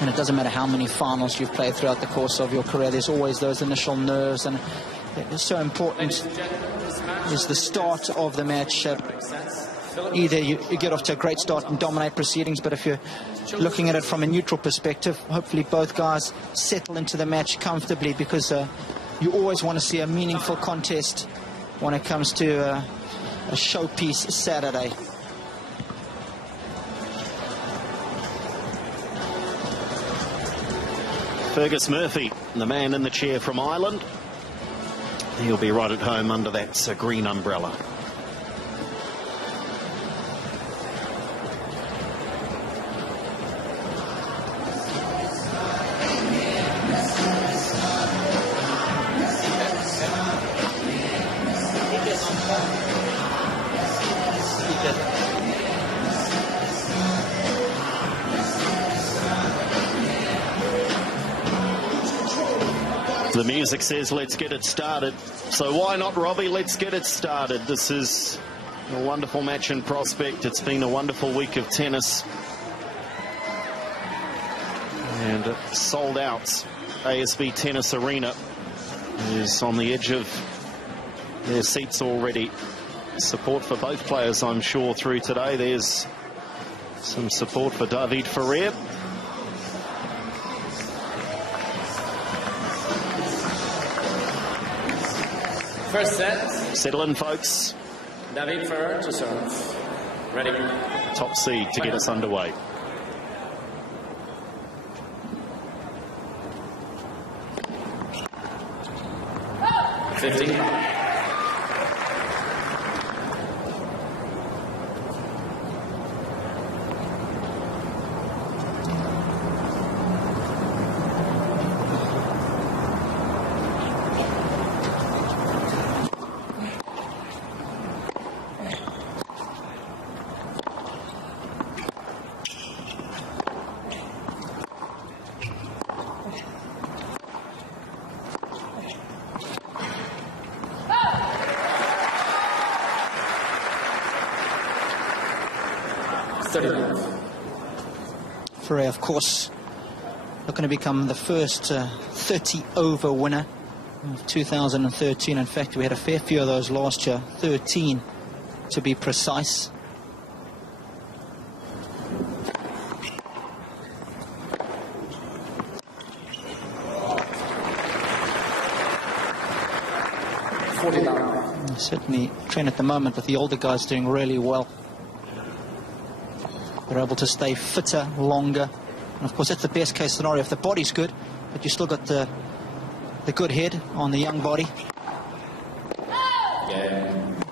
And it doesn't matter how many finals you've played throughout the course of your career, there's always those initial nerves, and it's so important is the start of the match. Either you get off to a great start and dominate proceedings, but if you're looking at it from a neutral perspective, hopefully both guys settle into the match comfortably, because you always want to see a meaningful contest when it comes to a showpiece Saturday. Fergus Murphy, the man in the chair from Ireland. He'll be right at home under that green umbrella. The music says let's get it started, so why not, Robbie? Let's get it started. This is a wonderful match in prospect. It's been a wonderful week of tennis, and sold out ASB Tennis Arena is on the edge of their seats already. Support for both players, I'm sure, through today. There's some support for David Ferrer. First set. Settle in, folks. David Ferrer to serve. Ready. Top seed to get us underway. Oh. 15. Ferrer, of course, looking to become the first 30-over winner of 2013. In fact, we had a fair few of those last year, 13 to be precise. Certainly, trend at the moment with the older guys doing really well. They're able to stay fitter longer, and of course that's the best case scenario if the body's good, but you still got the good head on the young body.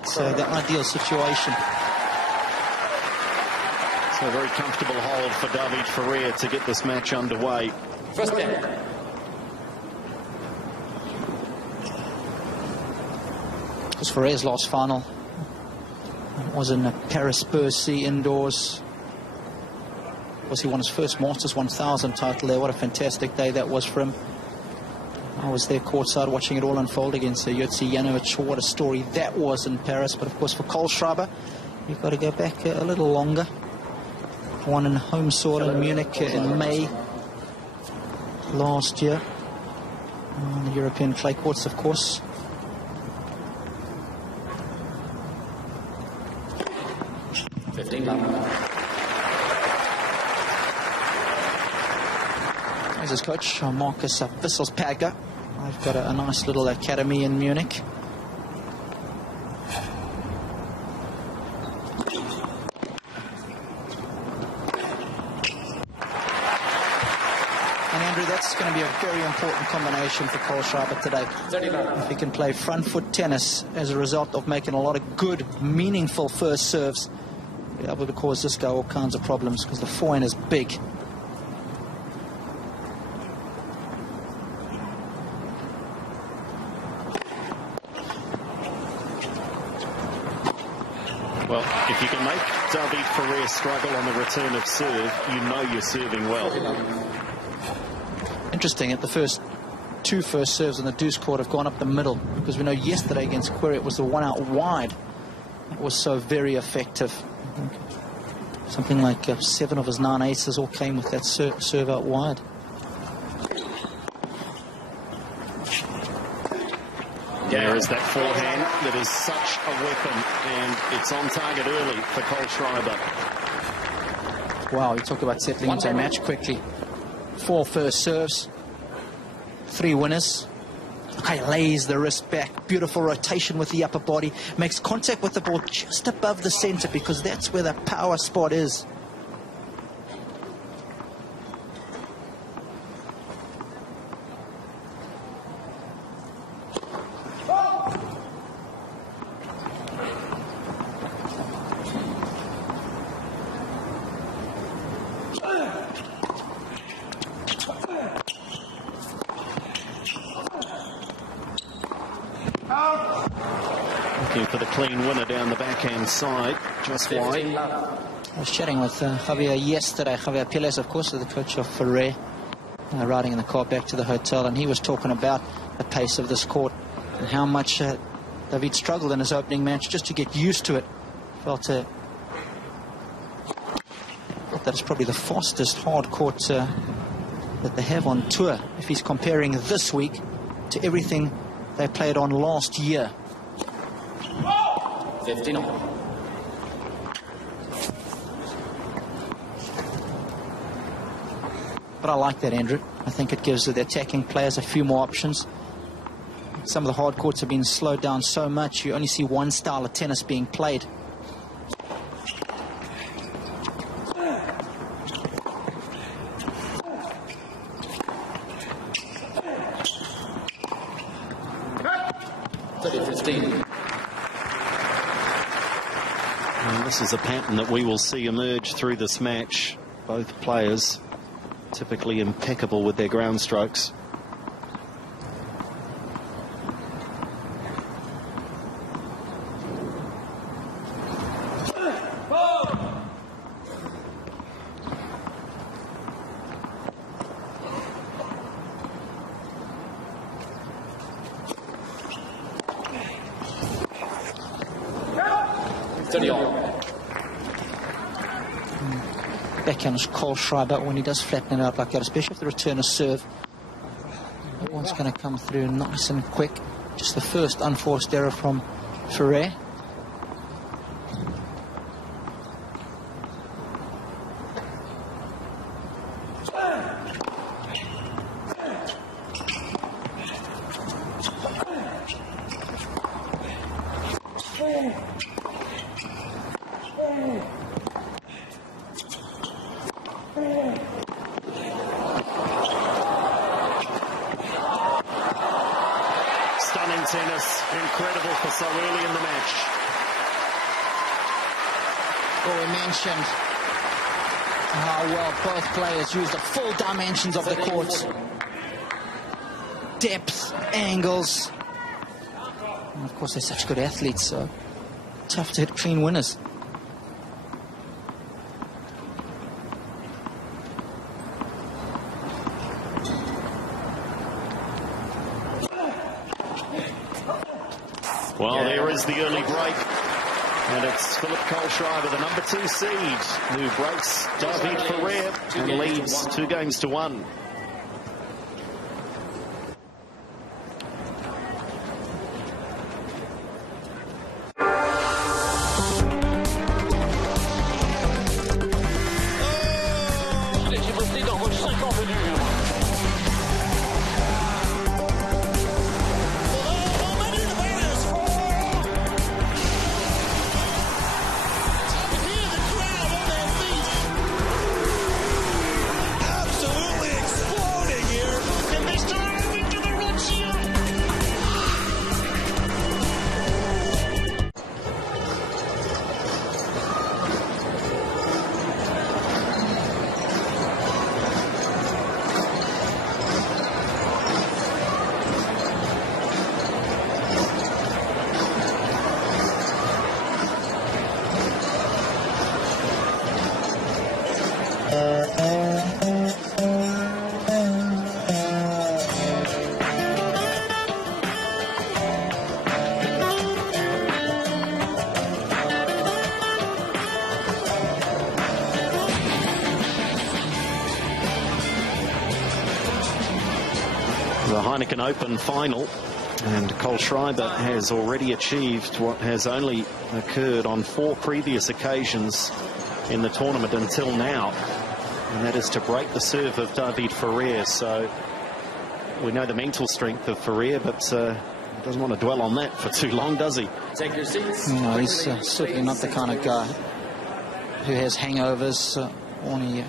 So the ideal situation. So a very comfortable hold for David Ferrer to get this match underway. First game. Because Ferrer's last final was in Paris-Bercy indoors. Of course, he won his first Masters 1000 title there. What a fantastic day that was for him. I was there courtside watching it all unfold against Yurtsi Janovic. What a story that was in Paris. But of course, for Kohlschrieber, you've got to go back a little longer. Won in home soil in Munich in May last year. On the European clay courts, of course. As his coach, Marcus Wissels-Pagler. I've got a nice little academy in Munich. And Andrew, that's going to be a very important combination for Kohlschrieber today. If he can play front foot tennis as a result of making a lot of good, meaningful first serves, he'll be able to cause this guy all kinds of problems because the forehand is big. Well, if you can make David Ferrer struggle on the return of serve, you know you're serving well. Interesting, at the two first serves on the deuce court have gone up the middle, because we know yesterday against Query it was the one out wide. It was so very effective. Something like 7 of his 9 aces all came with that serve out wide. There is that forehand that is such a weapon, and it's on target early for Kohlschreiber. Wow, you talk about settling into a match quickly. 4 first serves, 3 winners. Okay, lays the wrist back. Beautiful rotation with the upper body. Makes contact with the ball just above the center because that's where the power spot is. Looking for the clean winner down the backhand side, just wide. I was chatting with Javier yesterday, Javier Piles, of course, the coach of Ferrer, riding in the car back to the hotel, and he was talking about the pace of this court and how much David struggled in his opening match just to get used to it. Felt that it's probably the fastest hard court that they have on tour, if he's comparing this week to everything they played on last year. 15 all. But I like that, Andrew. I think it gives the attacking players a few more options. Some of the hard courts have been slowed down so much, you only see one style of tennis being played. And this is a pattern that we will see emerge through this match. Both players typically impeccable with their ground strokes. Backhand is Kohlschreiber when he does flatten it out like that, especially if the return is serve. That one's going to come through nice and quick. Just the first unforced error from Ferrer. Stunning tennis, incredible for so early in the match. Well, we mentioned how well both players used the full dimensions of the court. Depth, angles. And of course, they're such good athletes, so tough to hit clean winners. Well, there is the early break. And it's Philip Kohlschreiber, the number 2 seed, who breaks David Ferrer and leads 2-1. the Heineken Open final, and Kohlschrieber has already achieved what has only occurred on 4 previous occasions in the tournament until now, and that is to break the serve of David Ferrer. So we know the mental strength of Ferrer, but doesn't want to dwell on that for too long, does he? Take your seats. No, he's certainly not the kind of guy who has hangovers or he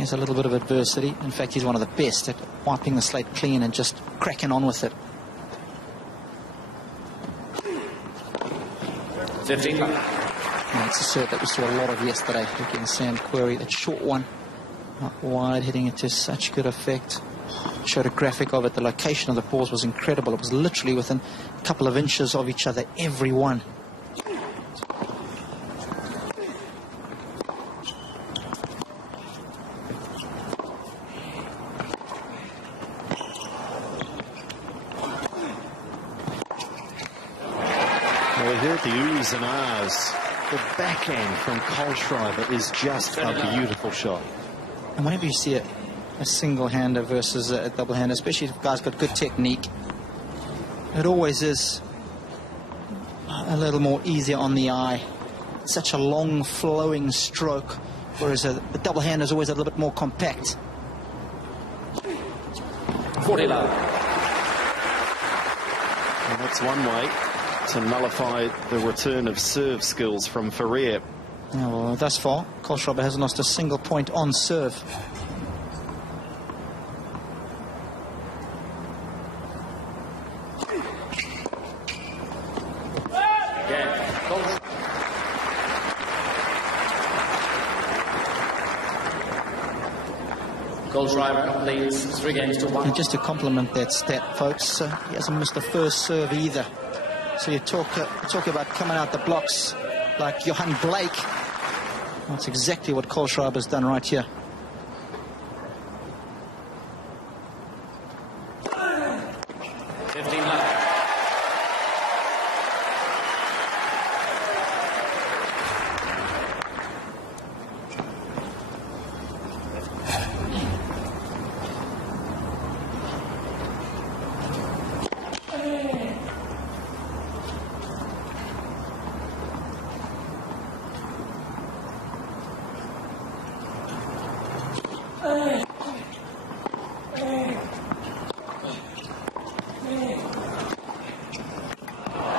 has a little bit of adversity. In fact, he's one of the best at wiping the slate clean and just cracking on with it. 15. It's a serve that we saw a lot of yesterday against Sam Querrey. That short one, not wide, hitting it to such good effect. Showed a graphic of it. The location of the balls was incredible. It was literally within a couple of inches of each other, every one. Well, we heard the oohs and ahs. The backhand from Kohlschreiber is just a beautiful shot. And whenever you see a single-hander versus a double-hander, especially if a guy's got good technique, it always is a little more easier on the eye. It's such a long, flowing stroke, whereas the double-hander is always a little bit more compact. 40 love. And that's one way to nullify the return of serve skills from Ferrer. Yeah, well, thus far, Kohlschreiber hasn't lost a single point on serve. Kohlschreiber leads 3 games to 1. And just to complement that stat, folks, he hasn't missed the first serve either. So you talk about coming out the blocks like Johan Blake. That's exactly what Kohlschreiber's done right here.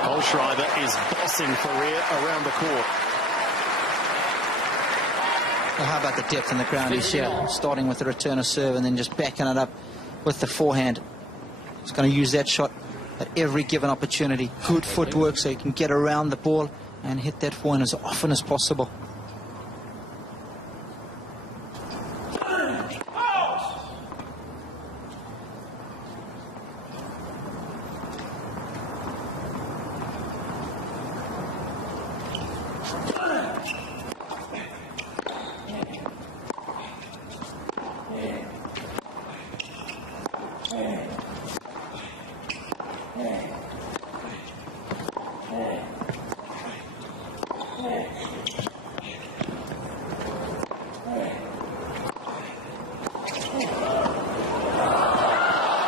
Kohlschreiber is bossing Ferrer around the court. Well, how about the depth in the ground he's here, starting with the return of serve and then just backing it up with the forehand. He's going to use that shot at every given opportunity. Good footwork so he can get around the ball and hit that forehand as often as possible.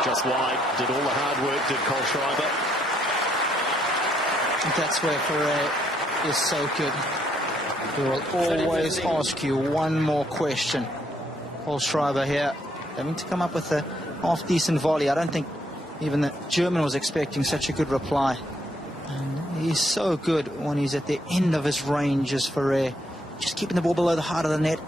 Just wide, did all the hard work, did Kohlschreiber. That's where Ferrer is so good. He will always ask you one more question. Kohlschreiber here having to come up with a half-decent volley. I don't think even the German was expecting such a good reply. And he's so good when he's at the end of his range as Ferrer. Just keeping the ball below the heart of the net.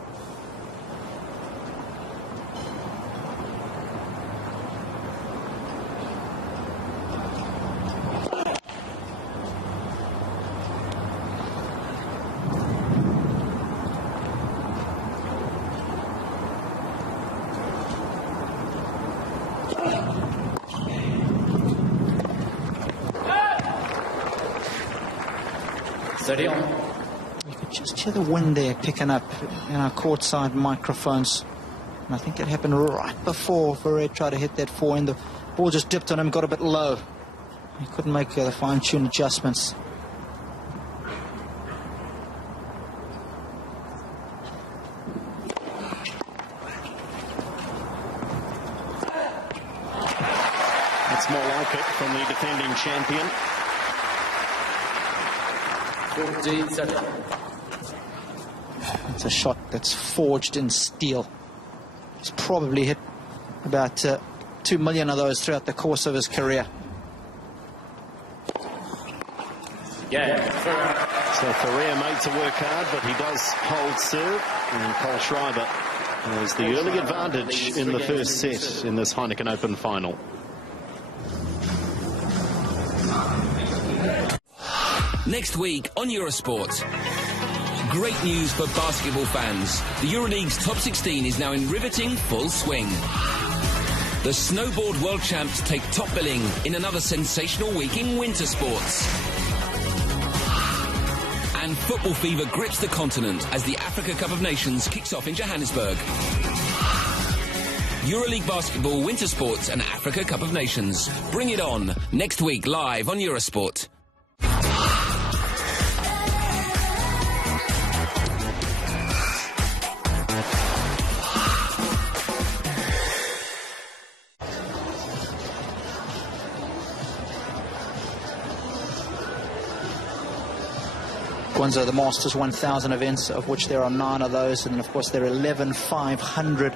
You could just hear the wind there picking up in our courtside microphones. And I think it happened right before Ferrer tried to hit that forehand. The ball just dipped on him, got a bit low. He couldn't make the fine-tuned adjustments. That's more like it from the defending champion. 14-7. It's a shot that's forged in steel. He's probably hit about 2 million of those throughout the course of his career. Yeah, Ferrer. So Ferrer made to work hard, but he does hold serve. And Kohlschrieber has the early advantage in the first set in this Heineken Open final. Next week on Eurosport. Great news for basketball fans. The EuroLeague's top 16 is now in riveting full swing. The snowboard world champs take top billing in another sensational week in winter sports. And football fever grips the continent as the Africa Cup of Nations kicks off in Johannesburg. EuroLeague basketball, winter sports and Africa Cup of Nations. Bring it on next week live on Eurosport. Guangzhou, the Masters 1000 events, of which there are 9 of those, and of course there are 11 500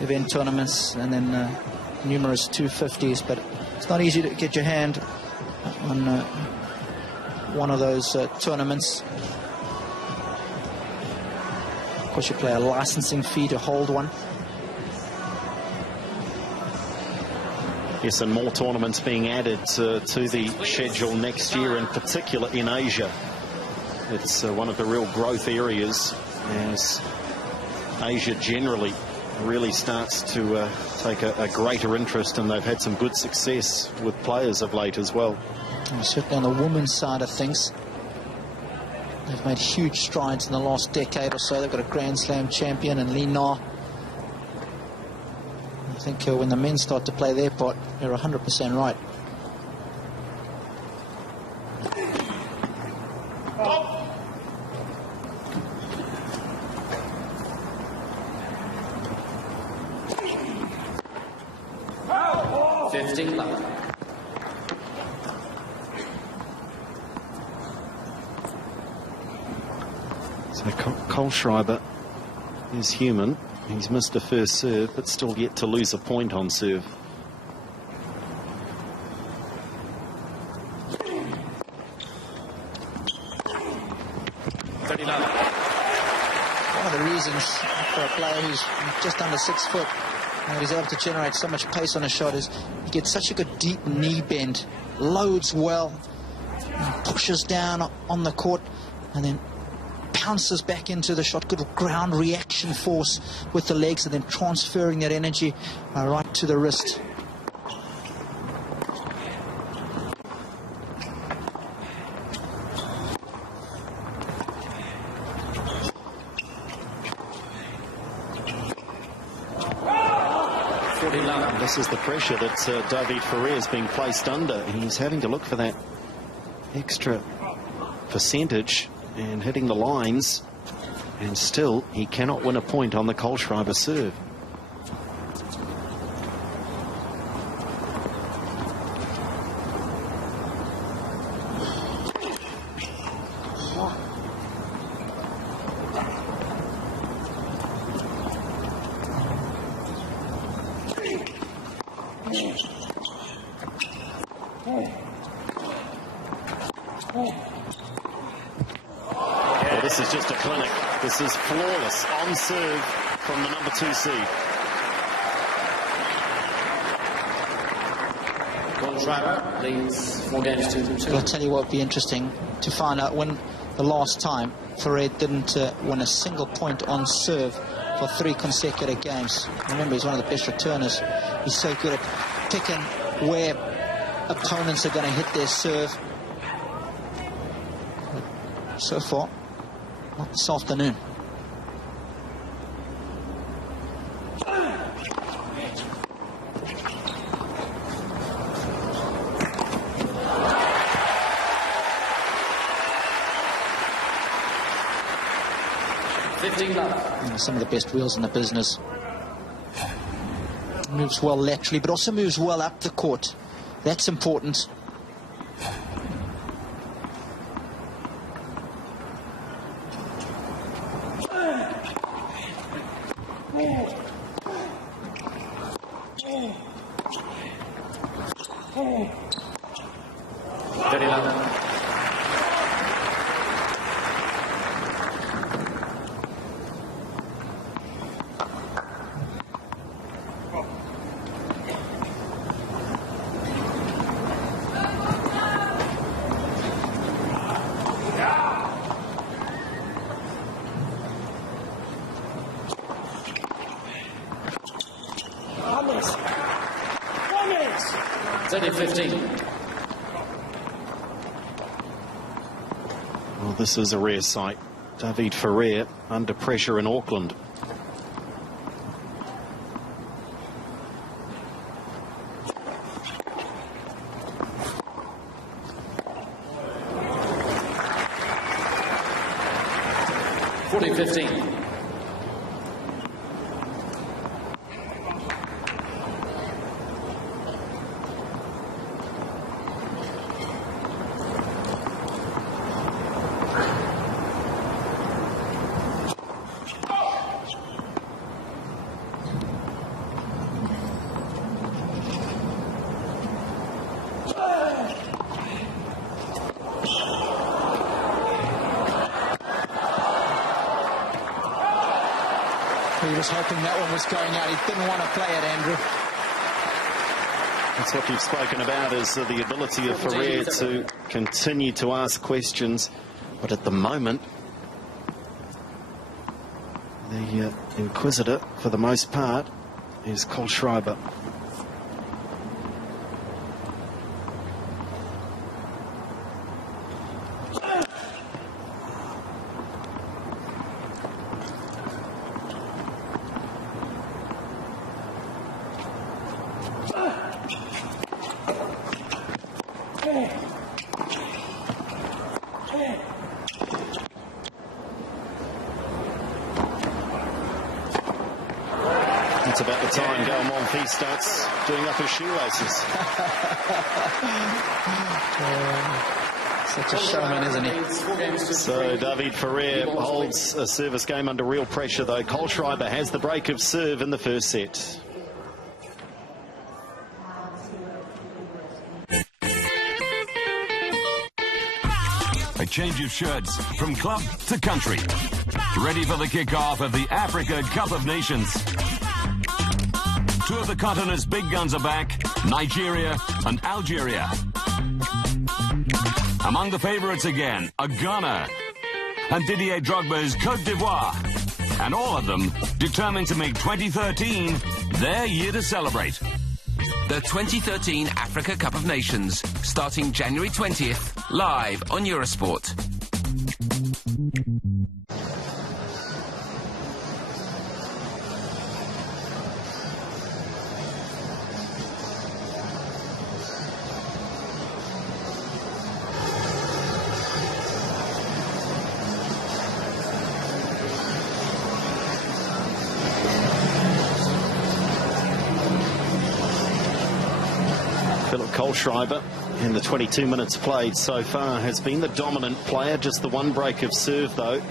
event tournaments, and then numerous 250s, but it's not easy to get your hand on one of those tournaments. Of course, you pay a licensing fee to hold one. Yes, and more tournaments being added to the schedule next year, in particular in Asia. It's one of the real growth areas as Asia generally really starts to take a greater interest, and they've had some good success with players of late as well. And certainly on the women's side of things, they've made huge strides in the last decade or so. They've got a Grand Slam champion in Li Na. I think when the men start to play their part, they're 100% right. So Kohlschrieber is human. He's missed a first serve, but still yet to lose a point on serve. One of the reasons for a player who's just under 6 foot and he's able to generate so much pace on a shot is he gets such a good deep knee bend, loads well, and pushes down on the court, and then bounces back into the shot. Good ground reaction force with the legs, and then transferring that energy right to the wrist. This is the pressure that David Ferrer is being placed under. He's having to look for that extra percentage and hitting the lines, and still he cannot win a point on the Kohlschreiber serve. Well, this is just a clinic. This is flawless on serve from the number 2 seed. Kohlschreiber leads 4 games to 2. I'll tell you what would be interesting to find out when the last time Ferrer didn't win a single point on serve for 3 consecutive games. Remember, he's one of the best returners. He's so good at picking where opponents are going to hit their serve. But so far, not this afternoon. Some of the best wheels in the business. Moves well laterally, but also moves well up the court. That's important. Well, this is a rare sight. David Ferrer under pressure in Auckland. He was hoping that one was going out. He didn't want to play it, Andrew. That's what you've spoken about, is the ability of Ferrer to continue to ask questions. But at the moment, the inquisitor, for the most part, is Kohlschrieber. It's about the time Galmonfi starts doing up his shoelaces. Such a showman, isn't he? So David Ferrer holds a service game under real pressure, though. Kohlschrieber has the break of serve in the first set. A change of shirts from club to country. Ready for the kick-off of the Africa Cup of Nations. Two of the continent's big guns are back, Nigeria and Algeria. Among the favourites again are Ghana and Didier Drogba's Côte d'Ivoire. And all of them determined to make 2013 their year to celebrate. The 2013 Africa Cup of Nations, starting January 20th, live on Eurosport. Kohlschrieber, in the 22 minutes played so far, has been the dominant player. Just the one break of serve, though,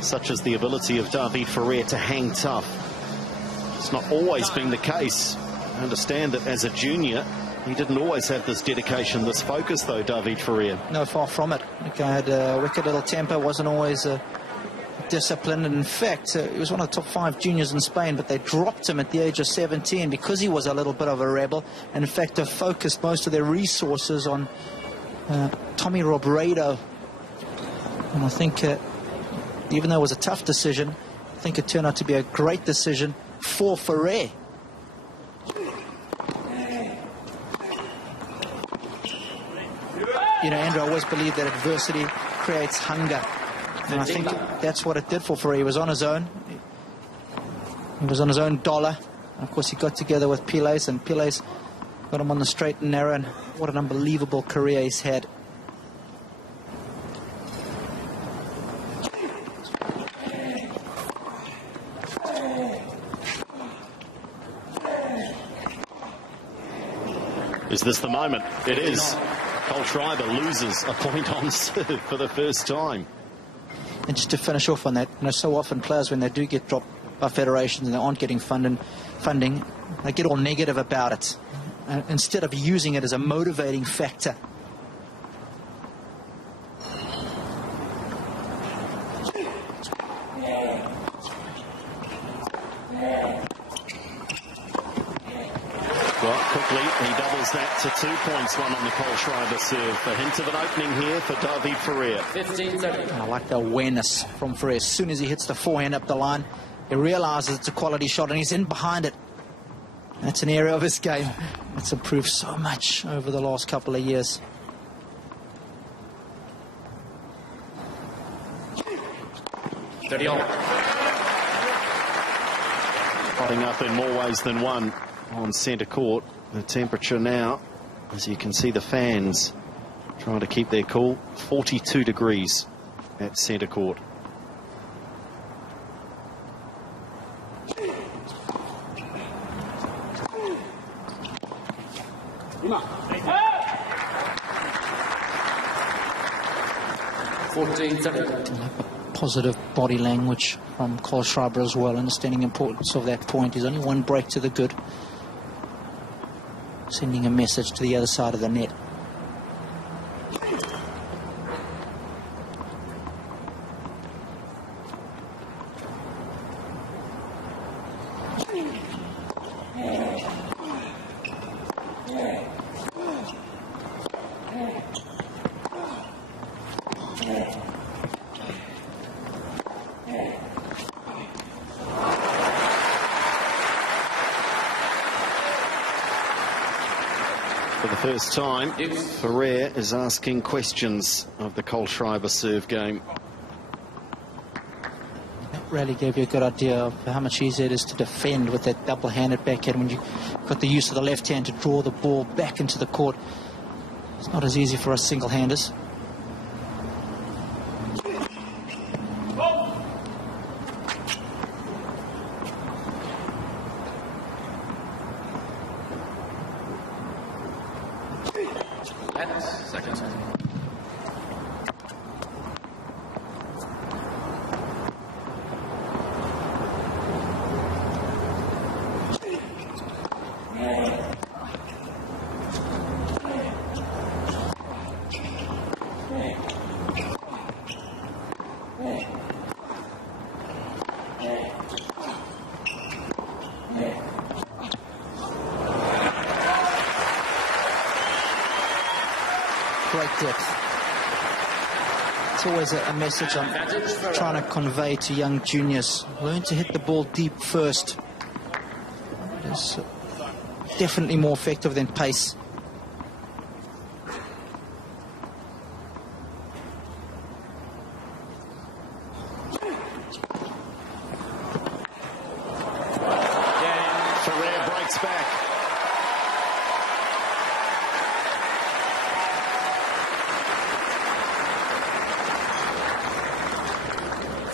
such as the ability of David Ferrer to hang tough. It's not always been the case. I understand that as a junior, he didn't always have this dedication, this focus, though, David Ferrer. No, far from it. The guy had a wicked little temper, wasn't always disciplined. And in fact, he was one of the top 5 juniors in Spain, but they dropped him at the age of 17 because he was a little bit of a rebel. And in fact, they focused most of their resources on Tommy Robredo. And I think, even though it was a tough decision, I think it turned out to be a great decision for Ferrer. You know, Andrew, I always believe that adversity creates hunger. And I think that's what it did for Ferrer. He was on his own. He was on his own dollar. And of course, he got together with Piles, and Piles got him on the straight and narrow. And what an unbelievable career he's had. Is this the moment? It is. Kohlschreiber loses a point on serve for the first time. And just to finish off on that, so often players, when they do get dropped by federations and they aren't getting funding, they get all negative about it, instead of using it as a motivating factor. Quickly, he doubles that to 2 points, one on the Kohlschreiber serve. A hint of an opening here for David Ferrer. 15 seconds. I like the awareness from Ferrer. As soon as he hits the forehand up the line, he realises it's a quality shot and he's in behind it. That's an area of his game that's improved so much over the last couple of years. Hotting up in more ways than one on centre court. The temperature now, as you can see the fans trying to keep their cool, 42 degrees at centre court. Positive body language from Kohlschreiber as well, understanding the importance of that point. There's only one break to the good, sending a message to the other side of the net. For the first time, Ferrer is asking questions of the Kohlschreiber serve game. That really gave you a good idea of how much easier it is to defend with that double-handed backhand when you've got the use of the left hand to draw the ball back into the court. It's not as easy for us single-handers. Great depth. It's always a message I'm trying to convey to young juniors. Learn to hit the ball deep first. It's definitely more effective than pace. Ferrer breaks back.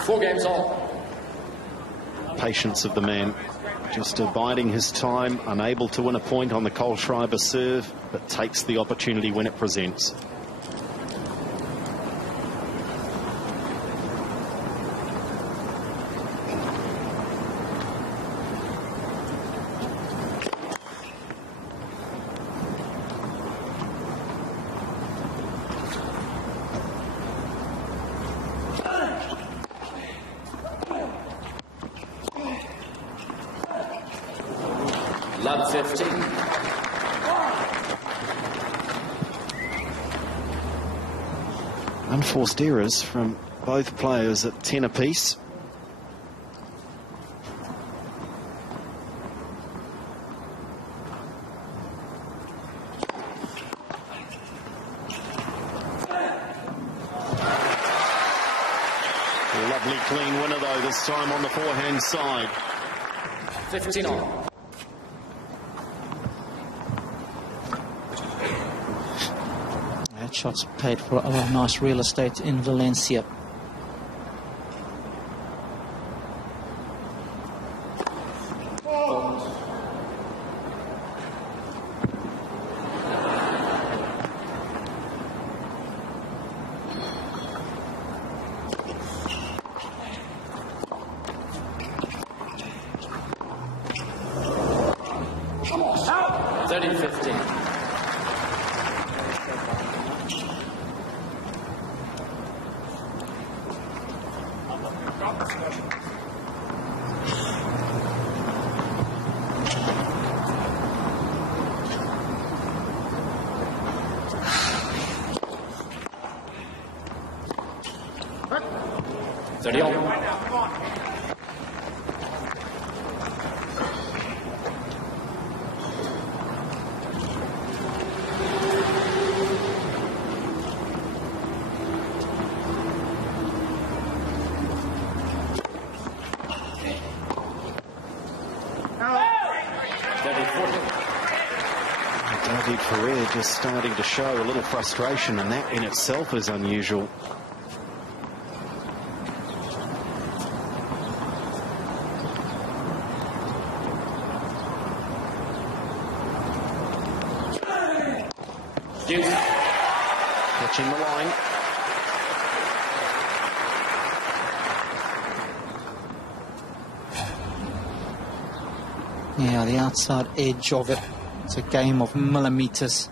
Four games all. Patience of the man, just abiding his time, unable to win a point on the Kohlschreiber serve, but takes the opportunity when it presents. Love 15. Unforced errors from both players at 10 apiece. Lovely clean winner though, this time on the forehand side. 15 all. That shot's paid for a lot of nice real estate in Valencia. 30-15. Ferrer just starting to show a little frustration, and that in itself is unusual. Catching the line. Yeah, the outside edge of it. It's a game of millimeters.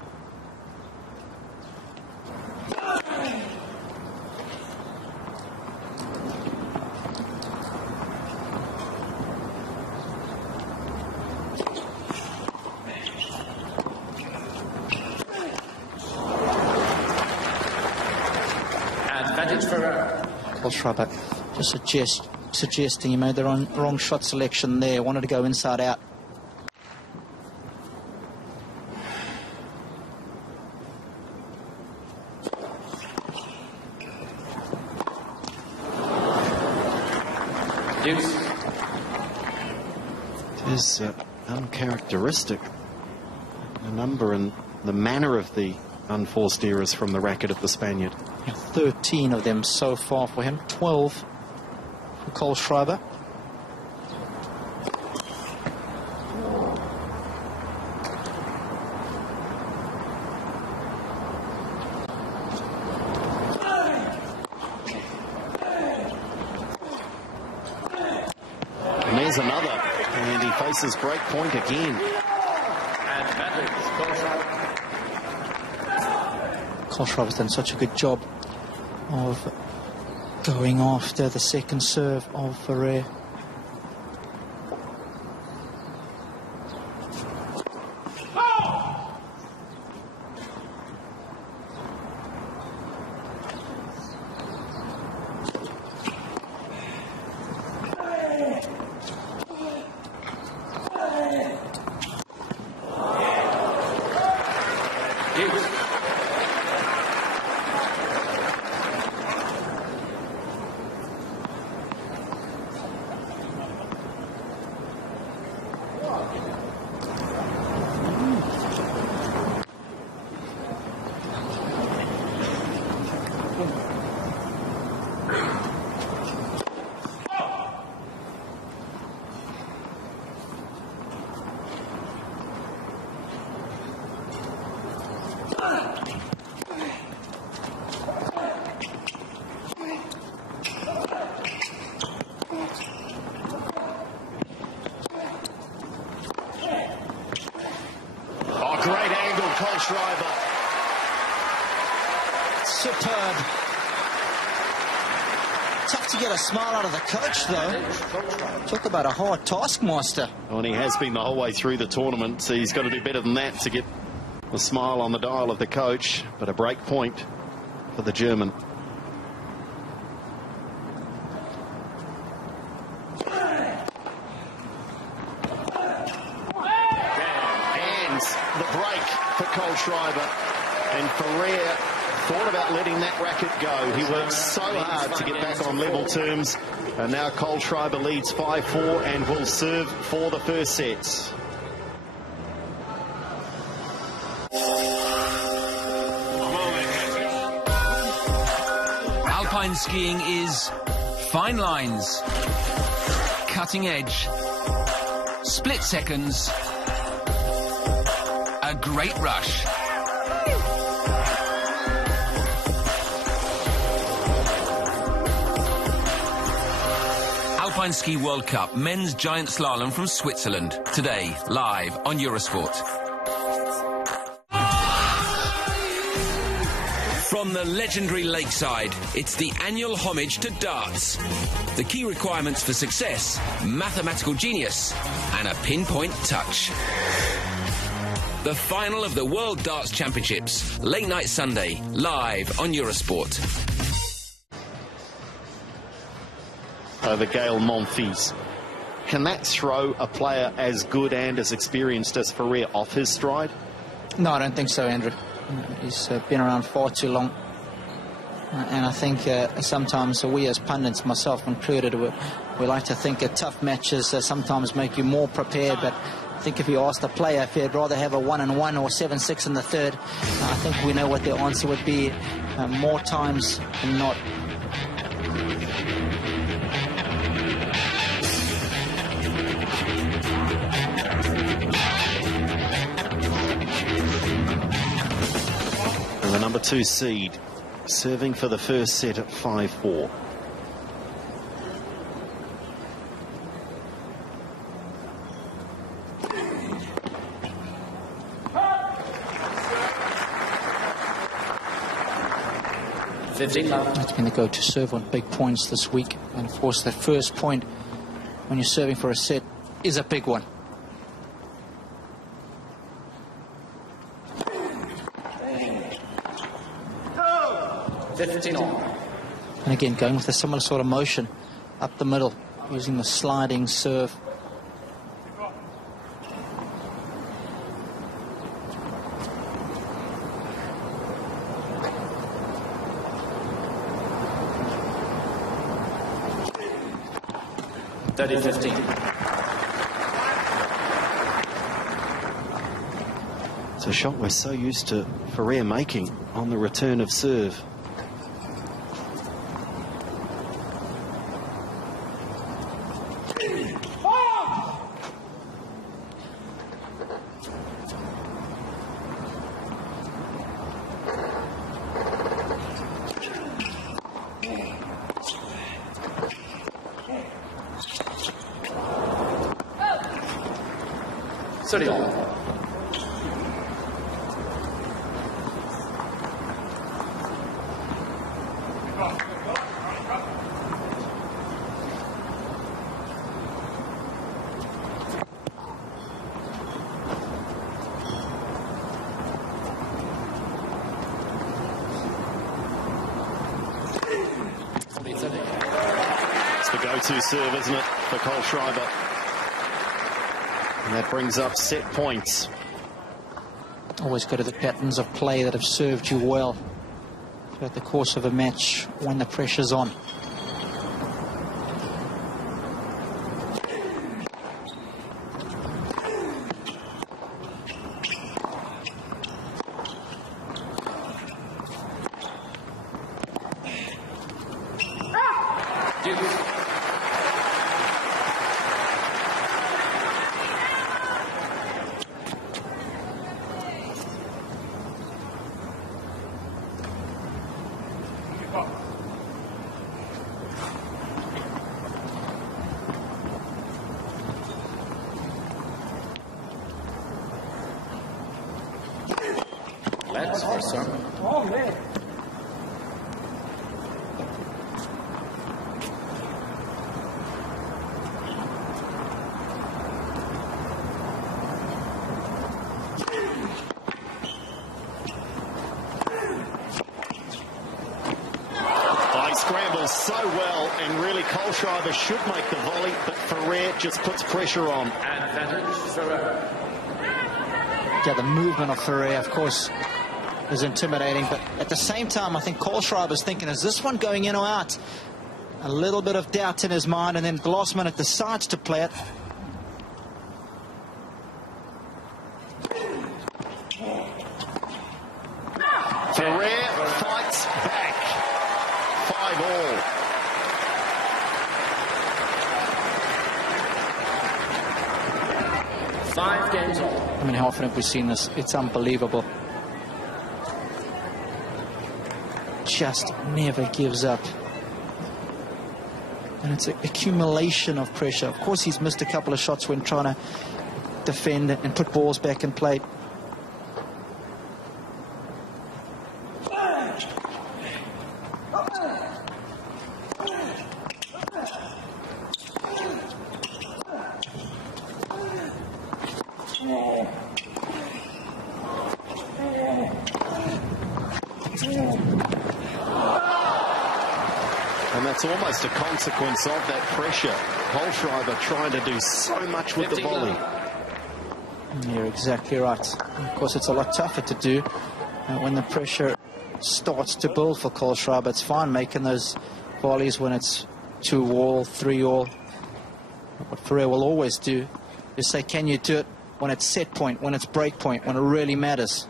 Advantage Ferrer. Kohlschreiber just suggesting he made the wrong shot selection there. Wanted to go inside out. It is uncharacteristic, the number and the manner of the unforced errors from the racket of the Spaniard. 13 of them so far for him, 12 for Kohlschreiber. And there's another, and he faces break point again. Kohlschreiber's done such a good job of going after the second serve of Ferrer. Great angle, Kohlschreiber. Superb. Tough to get a smile out of the coach, though. Talk about a hard taskmaster. Well, and he has been the whole way through the tournament, so he's got to do better than that to get the smile on the dial of the coach. But a break point for the German. The break for Kohlschreiber, and Ferrer thought about letting that racket go. He worked so hard to get back on level terms, and now Kohlschreiber leads 5-4 and will serve for the first set. Alpine skiing is fine lines, cutting edge, split seconds, a great rush. Alpine Ski World Cup Men's Giant Slalom from Switzerland. Today, live on Eurosport. From the legendary lakeside, it's the annual homage to darts. The key requirements for success: mathematical genius and a pinpoint touch. The final of the World Darts Championships, late night Sunday, live on Eurosport. Over Gael Monfils. Can that throw a player as good and as experienced as Ferrer off his stride? No, I don't think so, Andrew. He's been around far too long. And I think sometimes we as pundits, myself included, we like to think that tough matches sometimes make you more prepared. But I think if you asked a player if he'd rather have a 1-1 or 7-6 in the third, I think we know what their answer would be more times than not. And the number 2 seed serving for the first set at 5-4. It's been the go-to serve on big points this week. And of course, that first point when you're serving for a set is a big one. And again, going with a similar sort of motion up the middle, using the sliding serve. It's a shot we're so used to Ferrer making on the return of serve. It's the go-to serve, isn't it, for Kohlschrieber? And that brings up set points. Always go to the patterns of play that have served you well throughout the course of a match when the pressure's on. Let's for some. Oh, man. Scrambles so well, and really Kohlschreiber should make the volley, but Ferrer just puts pressure on. Advantage Ferrer. Yeah, the movement of Ferrer, of course, is intimidating, but at the same time, I think Kohlschreiber's thinking, is this one going in or out? A little bit of doubt in his mind, and then Glossman decides to play it. Ferrer fights back. 5-all. Five games all. I mean, how often have we seen this? It's unbelievable. Just never gives up. And it's an accumulation of pressure. Of course, he's missed a couple of shots when trying to defend and put balls back in play. And that's almost a consequence of that pressure. Kohlschrieber trying to do so much with the volley. You're exactly right. Of course, it's a lot tougher to do when the pressure starts to build for Kohlschrieber. It's fine making those volleys when it's 2-all, 3-all. What Ferrer will always do is say, can you do it when it's set point, when it's break point, when it really matters?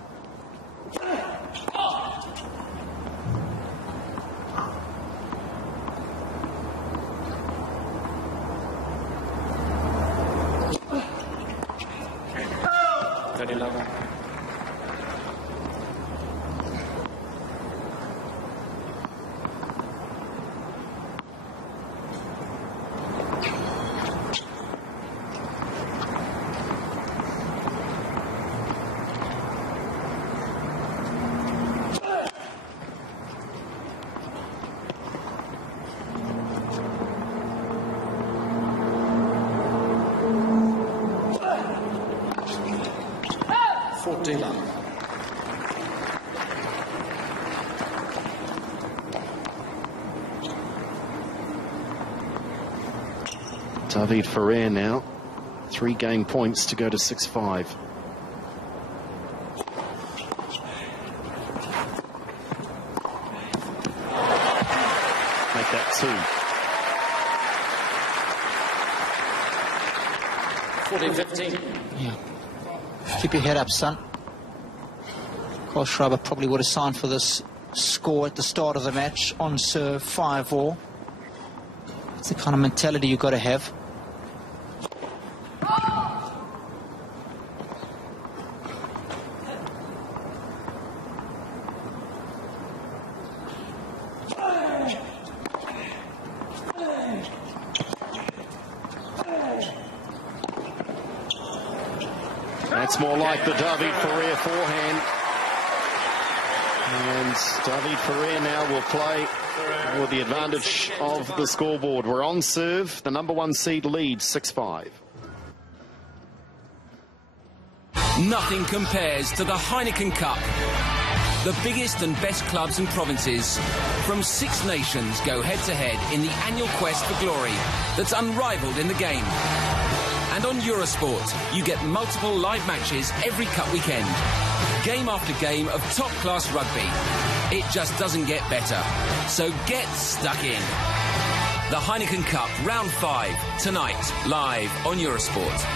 David Ferrer now, 3 game points to go to 6-5. Make that 14-15. Yeah. Keep your head up, son. Kohlschreiber probably would have signed for this score at the start of the match on serve 5-all. It's the kind of mentality you've got to have. That's more like the David Ferrer forehand. And David Ferrer now will play with the advantage of the scoreboard. We're on serve. The number 1 seed leads 6-5. Nothing compares to the Heineken Cup. The biggest and best clubs and provinces from 6 nations go head-to-head in the annual quest for glory that's unrivaled in the game. And on Eurosport, you get multiple live matches every cup weekend. Game after game of top-class rugby. It just doesn't get better. So get stuck in. The Heineken Cup, Round 5, tonight, live on Eurosport.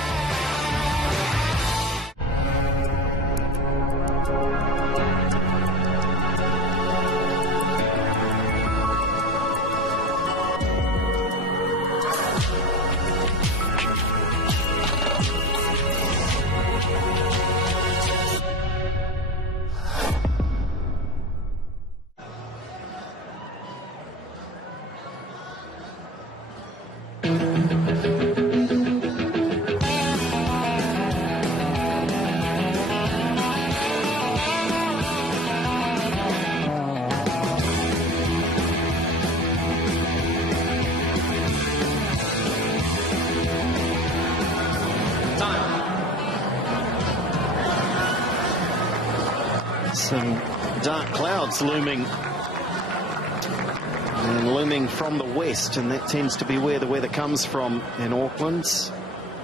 Some dark clouds looming from the west, and that tends to be where the weather comes from in Auckland.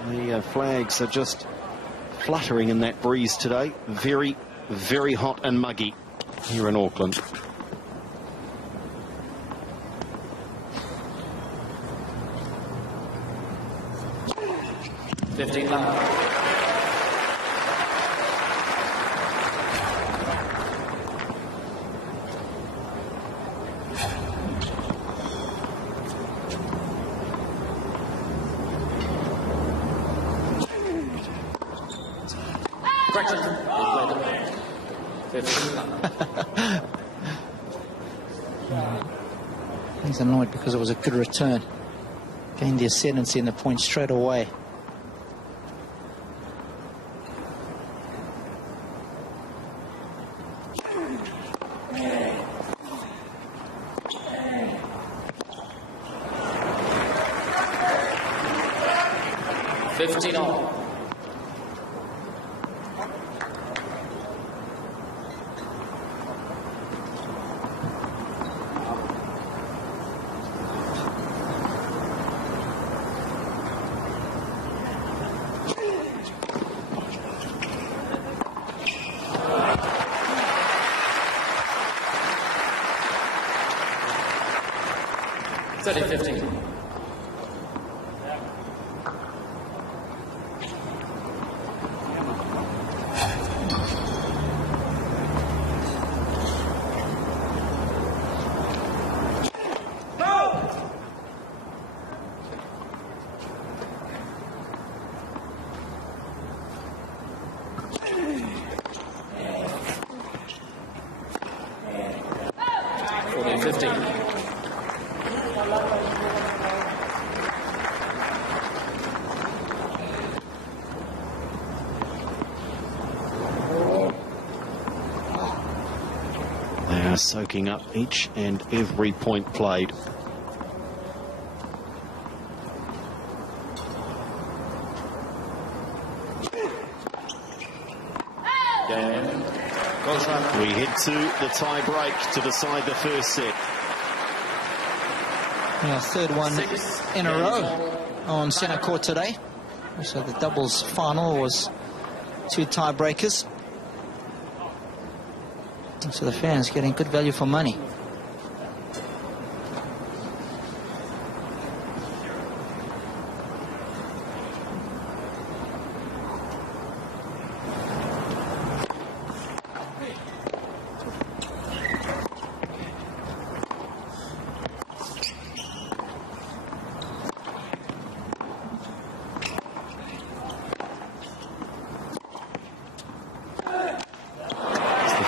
The flags are just fluttering in that breeze today. Very, very hot and muggy here in Auckland. He's annoyed because it was a good return. gained the ascendancy in the point straight away. They are soaking up each and every point played. We head to the tie break to decide the first set. Yeah, third one in a row on centre court today. So the doubles final was 2 tiebreakers. So the fans getting good value for money.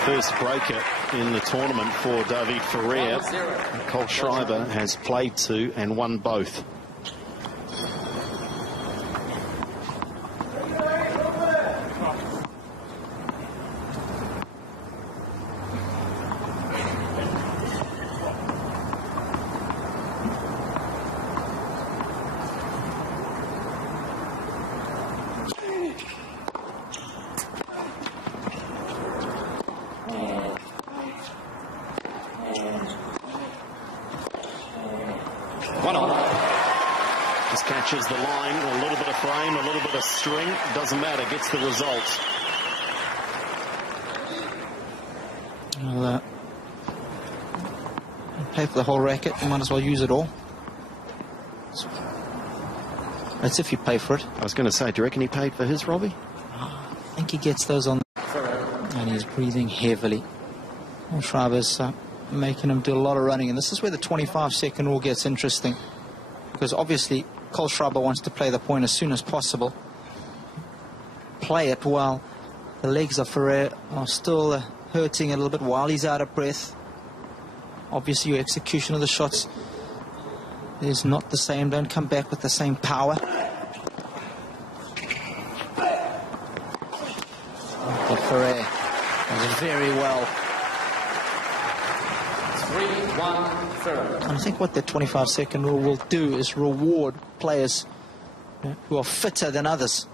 First breaker in the tournament for David Ferrer. Kohlschrieber has played 2 and won both. Just catches the line, a little bit of frame, a little bit of string, doesn't matter, gets the result. Well, pay for the whole racket, you might as well use it all. That's if you pay for it. I was going to say, do you reckon he paid for his, Robbie? I think he gets those on. And he's breathing heavily. Schreiber's making him do a lot of running, and this is where the 25-second rule gets interesting, because obviously Kohlschrieber wants to play the point as soon as possible. Play it while the legs of Ferrer are still hurting a little bit, while he's out of breath. Obviously your execution of the shots is not the same. Don't come back with the same power. But Ferrer does very well. 3-1 Ferrer. And I think what the 25-second rule will do is reward players who are fitter than others,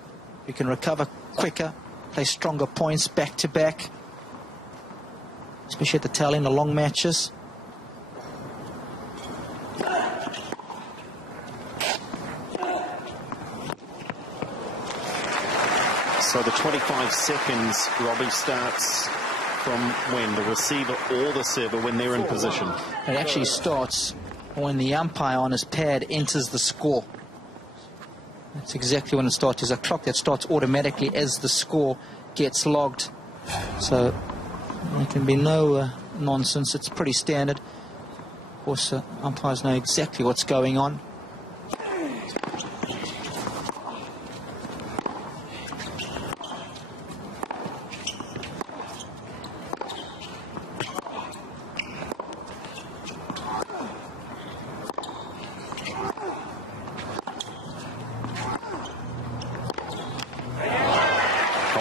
who can recover quicker, play stronger points back to back, especially at the tail end of long matches. So the 25 seconds, Robbie, starts from when? The receiver or the server when they're in position? It actually starts when the umpire on his pad enters the score. That's exactly when it starts. There's a clock that starts automatically as the score gets logged. So there can be no nonsense. It's pretty standard. Of course, umpires know exactly what's going on.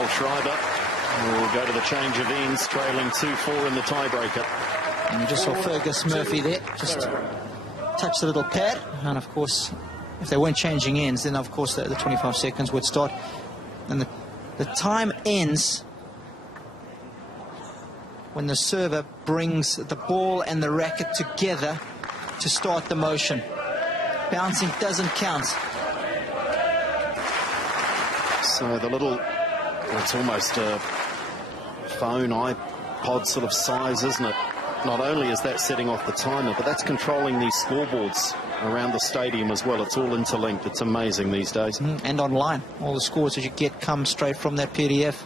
Kohlschrieber will go to the change of ends, trailing 2-4 in the tiebreaker. And you just saw Fergus Murphy there, just touch the little pad, and of course, if they weren't changing ends, then of course the 25 seconds would start, and the time ends when the server brings the ball and the racket together to start the motion. Bouncing doesn't count. So the little, it's almost a phone, iPod sort of size, isn't it? Not only is that setting off the timer, but that's controlling these scoreboards around the stadium as well. It's all interlinked. It's amazing these days. And online. All the scores that you get come straight from that PDF.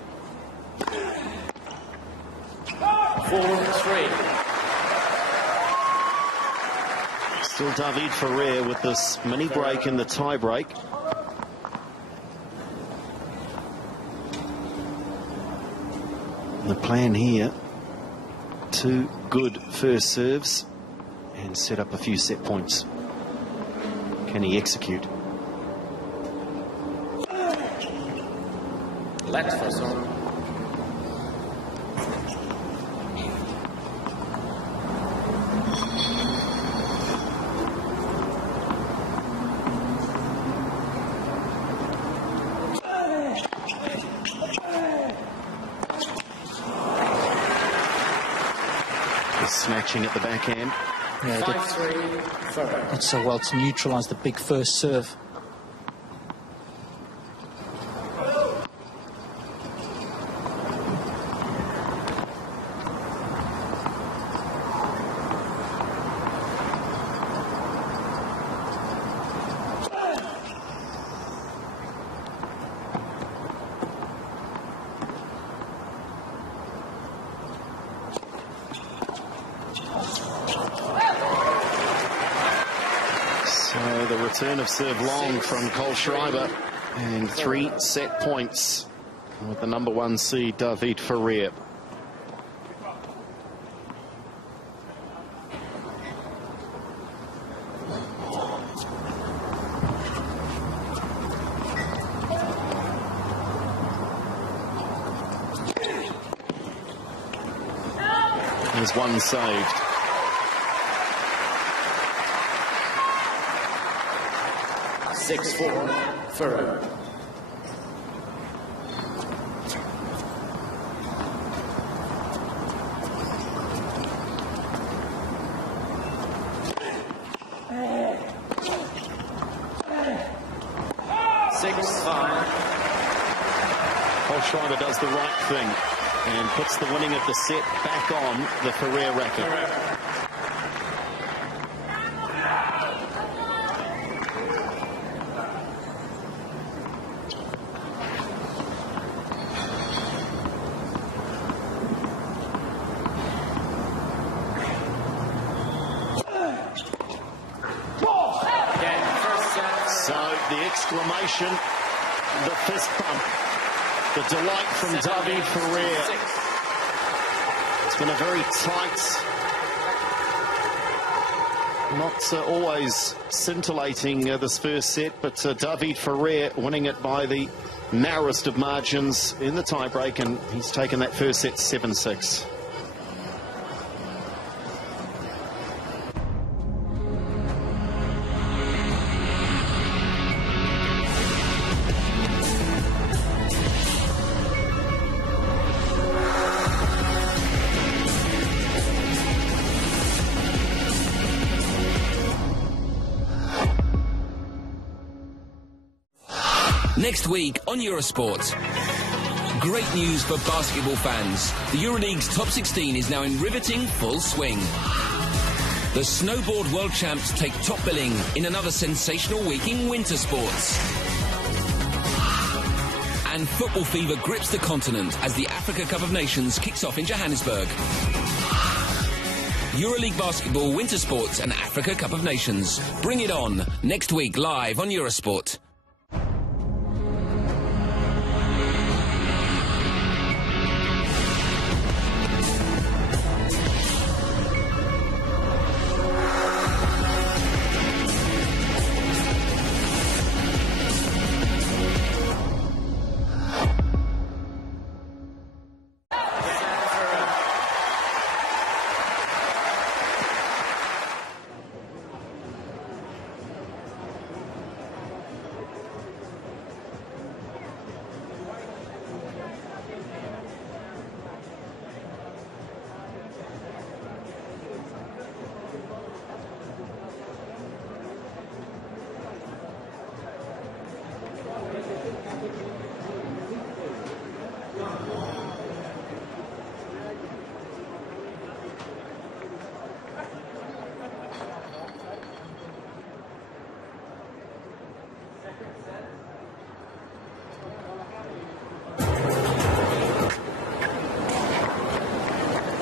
4-3. Still David Ferrer with this mini break in the tie break. The plan here, 2 good first serves and set up a few set points. Can he execute? Let for some. Snatching at the backhand. Yeah, 5-3. Ferrer. that's so well to neutralise the big first serve. So the return of serve long from Kohlschrieber, and 3 set points with the number 1 seed David Ferrer. There's 1 saved. 6-4. Ferrer. Kohlschrieber does the right thing and puts the winning of the set back on the Ferrer racket. Exclamation, the fist bump, the delight from David Ferrer. It's been a very tight, not always scintillating this first set, but David Ferrer winning it by the narrowest of margins in the tiebreak, and he's taken that first set 7-6. Next week on Eurosport. Great news for basketball fans. The EuroLeague's top 16 is now in riveting full swing. The snowboard world champs take top billing in another sensational week in winter sports. And football fever grips the continent as the Africa Cup of Nations kicks off in Johannesburg. EuroLeague basketball, winter sports and Africa Cup of Nations. Bring it on next week live on Eurosport.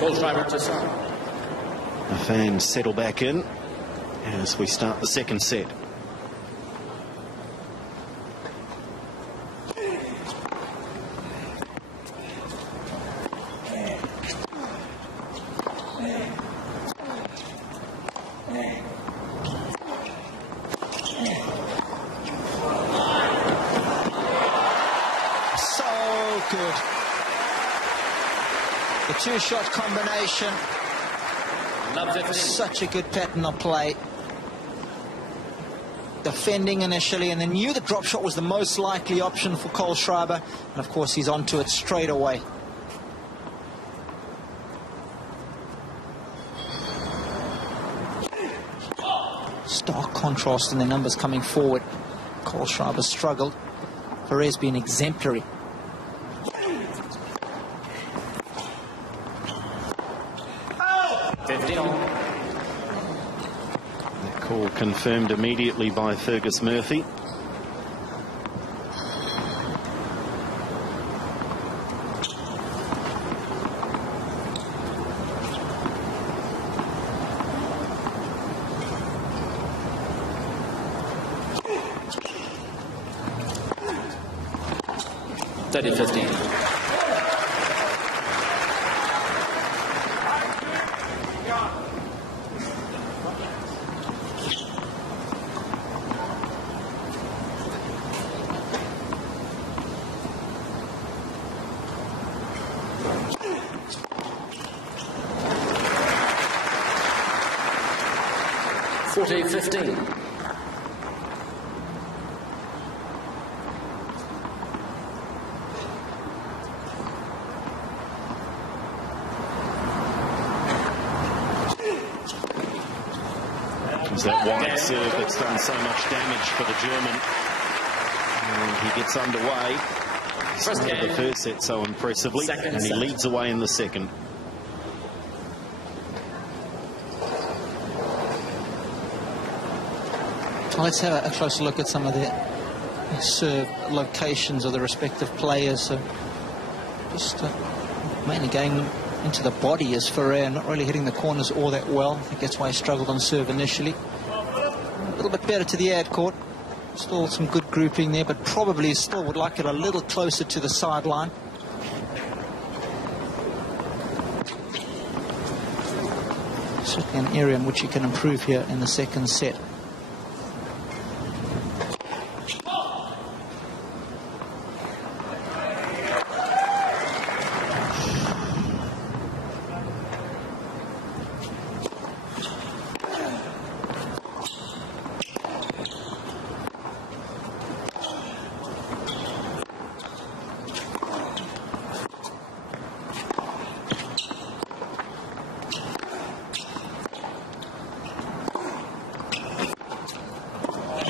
Kohlschrieber to serve. The fans settle back in as we start the second set. Good. The two-shot combination. Such a good pattern of play. Defending initially, and then knew the drop shot was the most likely option for Kohlschrieber. And of course, he's onto it straight away. Stark contrast in the numbers coming forward. Kohlschreiber struggled. Ferrer's been exemplary. That call confirmed immediately by Fergus Murphy. Steady 15. That wide serve that's done so much damage for the German. And he gets underway. Started the first set so impressively, and he leads away in the second. Well, let's have a closer look at some of the serve locations of the respective players. So just mainly going into the body is Ferrer, not really hitting the corners all that well. I think that's why he struggled on serve initially. A little bit better to the ad court. Still some good grouping there, but probably still would like it a little closer to the sideline. Certainly an area in which he can improve here in the second set.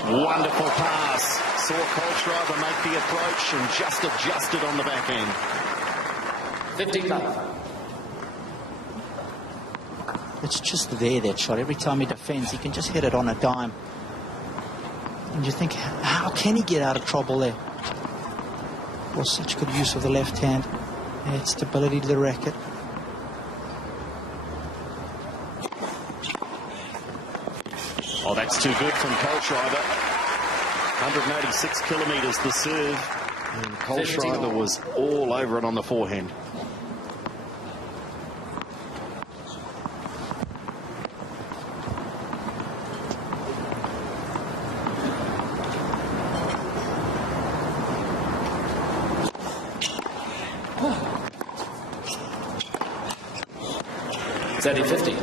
Wonderful pass. Saw Kohlschreiber make the approach and just adjusted on the back end. 55. It's just there, that shot. Every time he defends, he can just hit it on a dime. And you think, how can he get out of trouble there? Was such good use of the left hand. Add stability to the racket. Oh, that's too good from Kohlschreiber. 186 kilometres the serve. And Kohlschreiber was all over it on the forehand. Steady 50.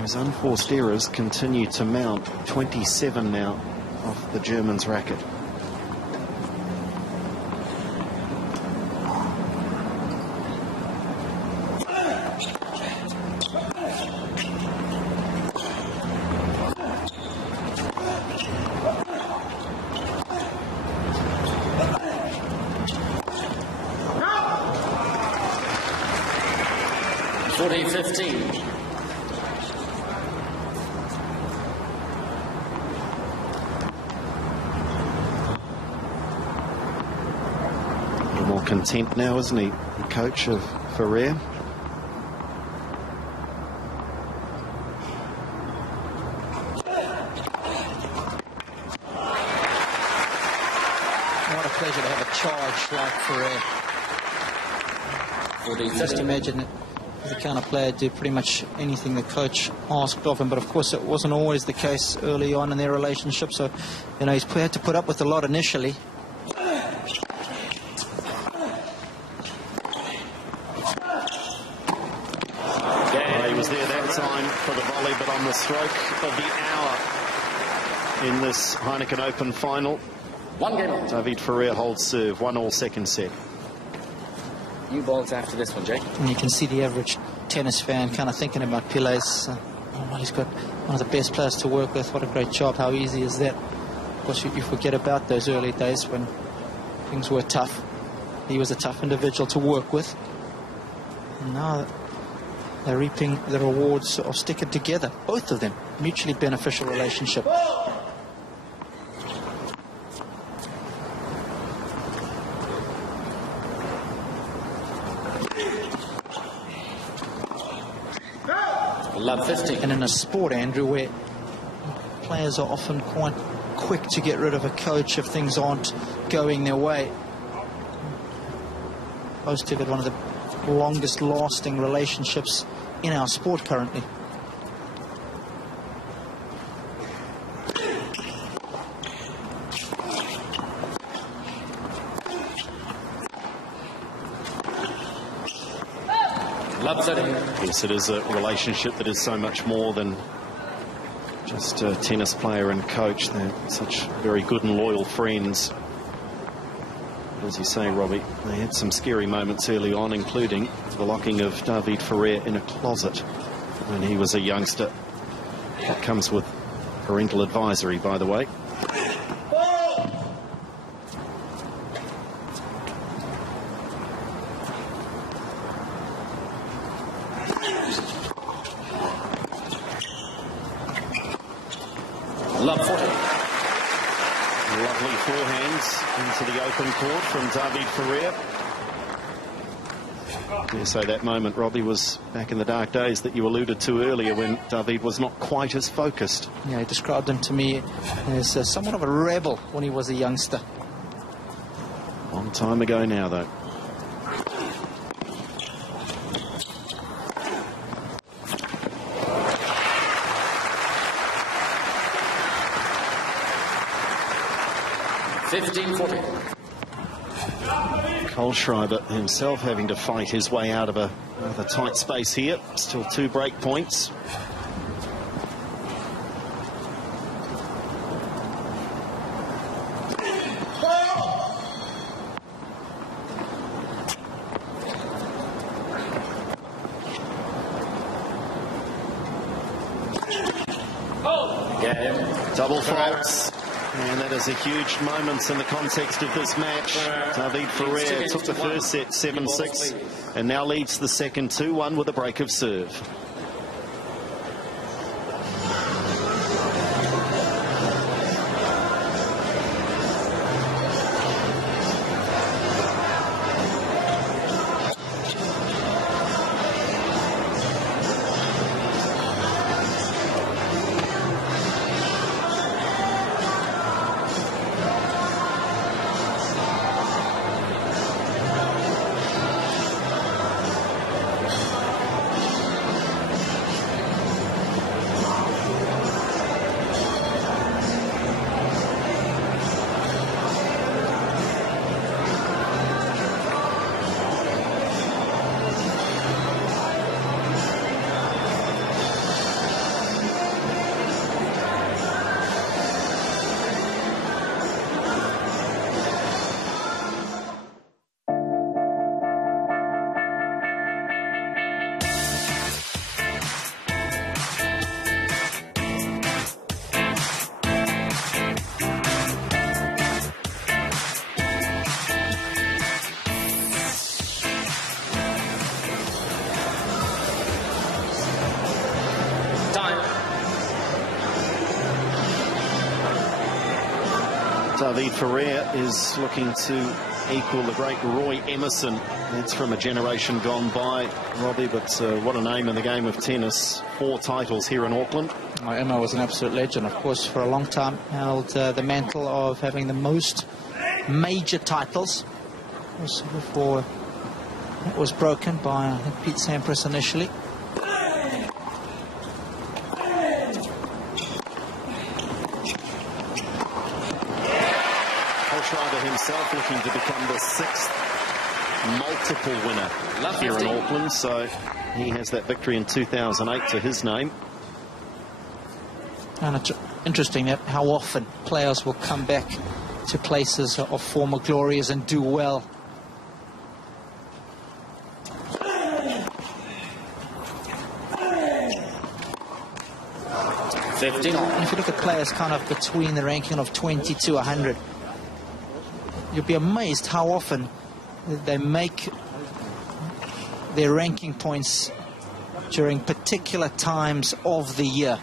Those unforced errors continue to mount. 27 now off the German's racket. well content now, isn't he, the coach of Ferrer? What a pleasure to have a charge like Ferrer. Just imagine the kind of player do pretty much anything the coach asked of him, but of course it wasn't always the case early on in their relationship, so you know he's had to put up with a lot initially. He was there that time for the volley, but on the stroke of the hour in this Heineken Open final, 1 game. David Ferrer holds serve, 1-1 second set. New balls after this one, Jake. And you can see the average tennis fan kind of thinking about Piles. Oh, well, he's got one of the best players to work with. What a great job. How easy is that? Of course, you forget about those early days when things were tough. He was a tough individual to work with. And now they're reaping the rewards of sticking together. Both of them. Mutually beneficial relationship. Love 50. And in a sport, Andrew, where players are often quite quick to get rid of a coach if things aren't going their way. Most have had one of the longest lasting relationships in our sport currently. Love 30. Yes, it is a relationship that is so much more than just a tennis player and coach. They're such very good and loyal friends. As you say, Robbie, they had some scary moments early on, including the locking of David Ferrer in a closet when he was a youngster. That comes with parental advisory, by the way. Love 40. Lovely forehands into the open court from David Ferrer. Yeah, so that moment, Robbie, was back in the dark days that you alluded to earlier when David was not quite as focused. Yeah, he described him to me as somewhat of a rebel when he was a youngster. Long time ago now, though. Kohlschrieber himself having to fight his way out of a rather tight space here. Still 2 break points. Double faults. And that is a huge moment in the context of this match. David Ferrer took the first set 7-6 and now leads the second 2-1 with a break of serve. David Ferrer is looking to equal the great Roy Emerson. That's from a generation gone by, Robbie, but what a name in the game of tennis. 4 titles here in Auckland. Well, Emma was an absolute legend, of course, for a long time. Held the mantle of having the most major titles. Before it was broken by, I think, Pete Sampras initially. Kohlschrieber himself looking to become the 6th multiple winner here in Auckland, so he has that victory in 2008 to his name. And it's interesting that how often players will come back to places of former glories and do well. And if you look at players kind of between the ranking of 20 to 100, you'll be amazed how often they make their ranking points during particular times of the year.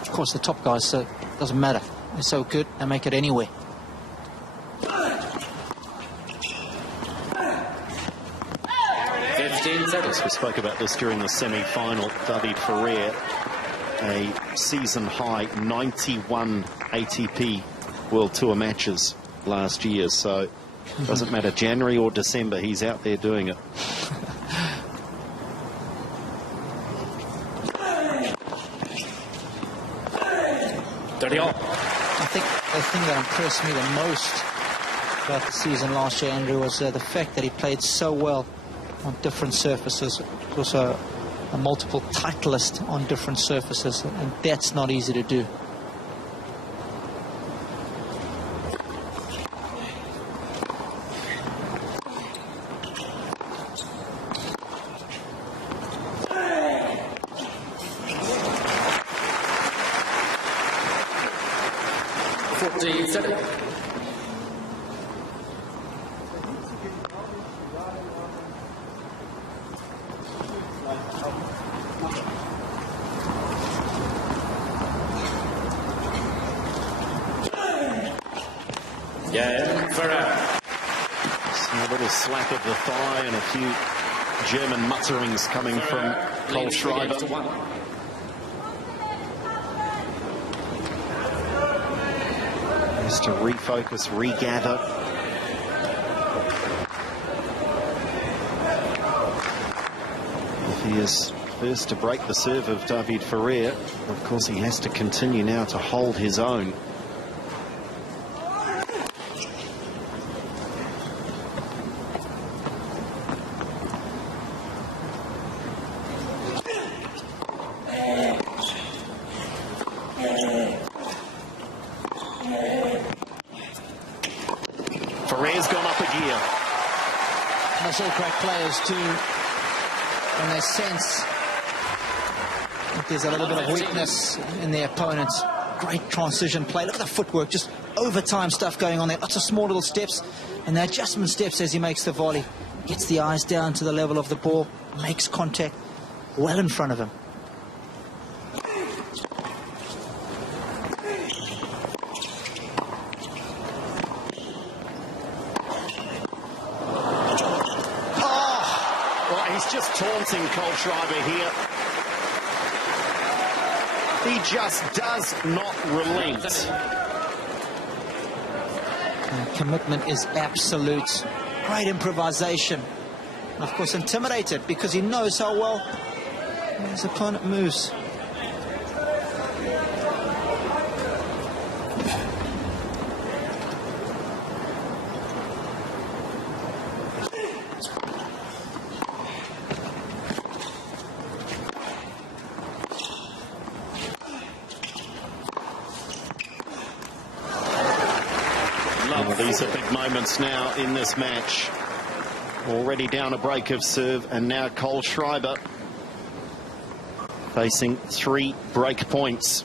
Of course, the top guys, so it doesn't matter. They're so good, they make it anywhere. We spoke about this during the semi-final. David Ferrer, a season high 91 ATP World Tour matches last year, so it doesn't matter January or December, he's out there doing it. I think the thing that impressed me the most about the season last year, Andrew, was the fact that he played so well on different surfaces. Also a multiple titleist on different surfaces, and that's not easy to do. Ferrer. A little slap of the thigh and a few German mutterings coming from Kohlschreiber. Has to refocus, regather. If he is first to break the serve of David Ferrer, of course he has to continue now to hold his own. Ferrer's gone up a gear. That's all great players do when they sense that there's a little bit of weakness in their opponents. Great transition play. Look at the footwork, just overtime stuff going on there. Lots of small little steps and the adjustment steps as he makes the volley. Gets the eyes down to the level of the ball, makes contact well in front of him. He's just taunting Kohlschreiber here. He just does not relent. Commitment is absolute. Great improvisation. Of course, intimidated because he knows how well his opponent moves. These are big moments now in this match. Already down a break of serve, and now Kohlschreiber facing 3 break points.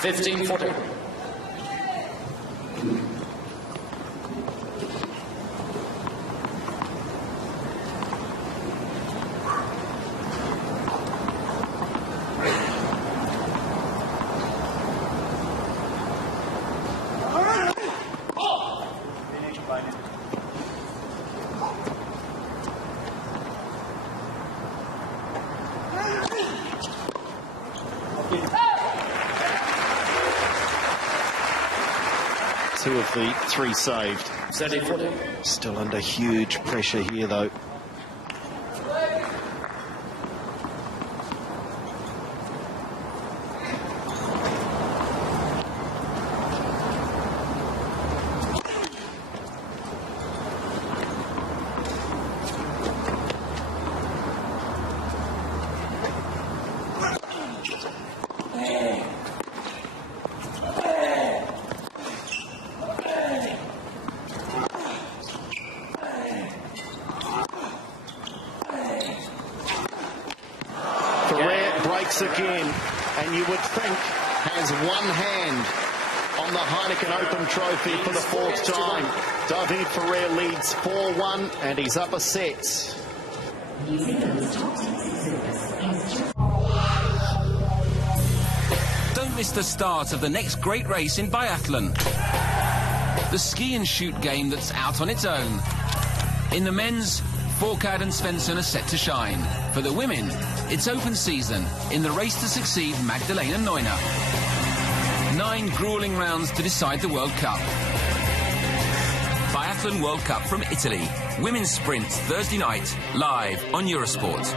15-14. Two of the three saved. Still under huge pressure here, though. Again, and you would think has one hand on the Heineken Open Trophy for the fourth time. David Ferrer leads 4-1 and he's up a set. Don't miss the start of the next great race in biathlon. The ski and shoot game that's out on its own. In the men's, Fourcade and Svensson are set to shine. For the women, it's open season in the race to succeed Magdalena Neuner. 9 grueling rounds to decide the World Cup. Biathlon World Cup from Italy. Women's sprint Thursday night, live on Eurosport.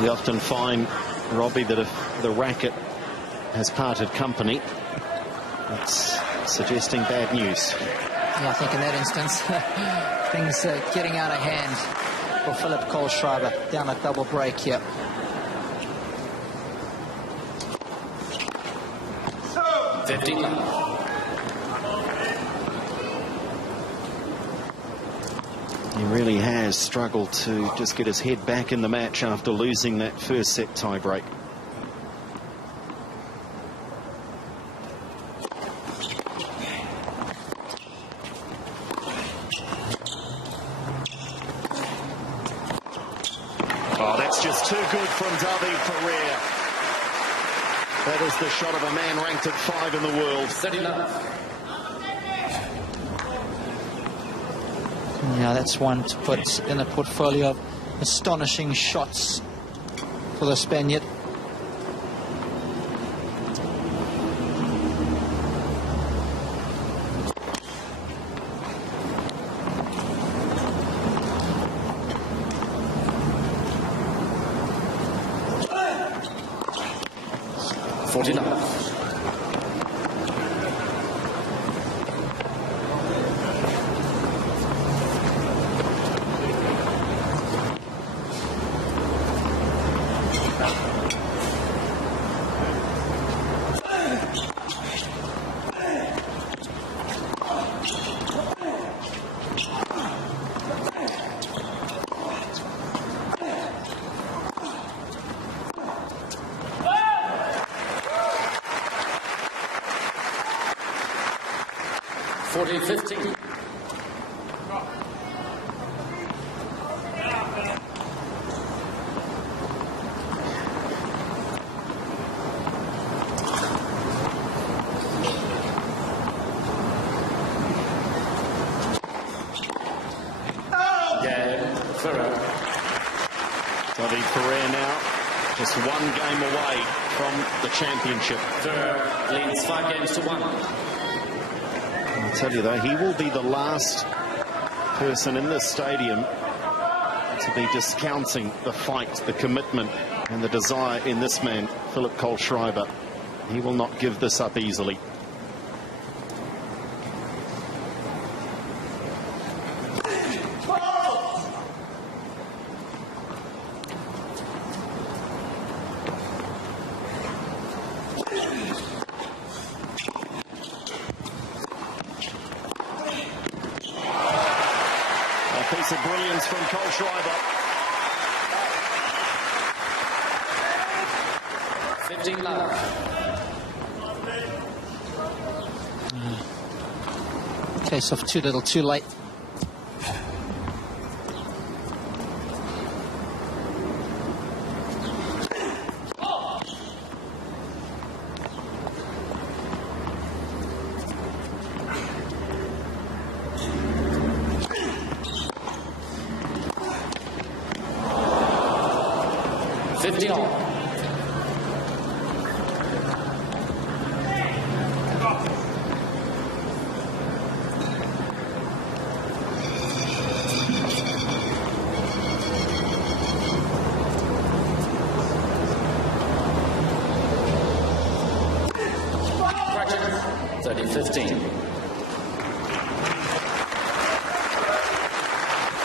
We often find, Robbie, that if the racket has parted company, it's suggesting bad news. Yeah, I think in that instance, things are getting out of hand for Philip Kohlschrieber down a double break here. He really has struggled to just get his head back in the match after losing that first set tie-break. Oh, that's just too good from David Ferrer. That is the shot of a man ranked at 5 in the world. Yeah, that's one to put in a portfolio of astonishing shots for the Spaniard. Ferrer now just 1 game away from the championship. Ferrer leads 5 games to 1. I'll tell you though, he will be the last person in this stadium to be discounting the fight, the commitment and the desire in this man, Philip Kohlschrieber. He will not give this up easily. A piece of brilliance from Kohlschrieber. 15 love. Case of too little, too late.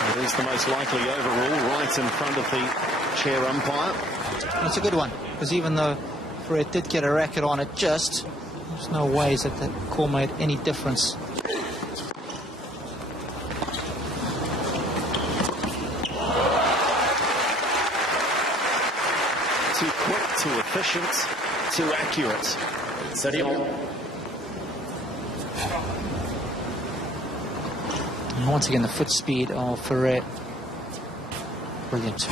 It is the most likely overall, right in front of the chair umpire. That's a good one, because even though Ferrer did get a racket on it, just there's no ways that that call made any difference. Too quick, too efficient, too accurate. And once again, the foot speed of Ferrer. Brilliant.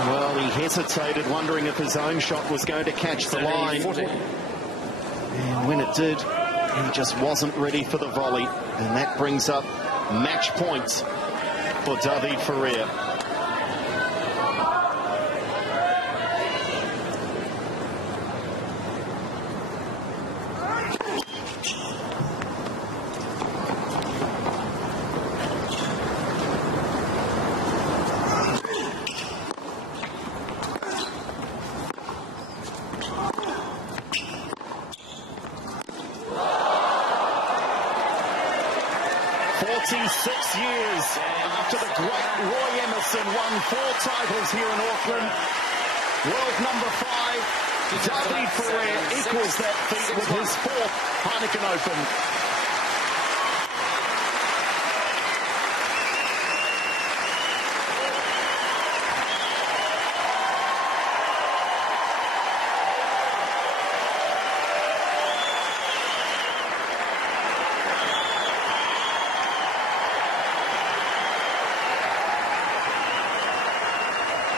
Well, he hesitated, wondering if his own shot was going to catch the line. And when it did, he just wasn't ready for the volley. And that brings up match point for David Ferrer. Years after the great Roy Emerson won 4 titles here in Auckland. World number 5, David Ferrer equals that feat with his 4th Heineken Open.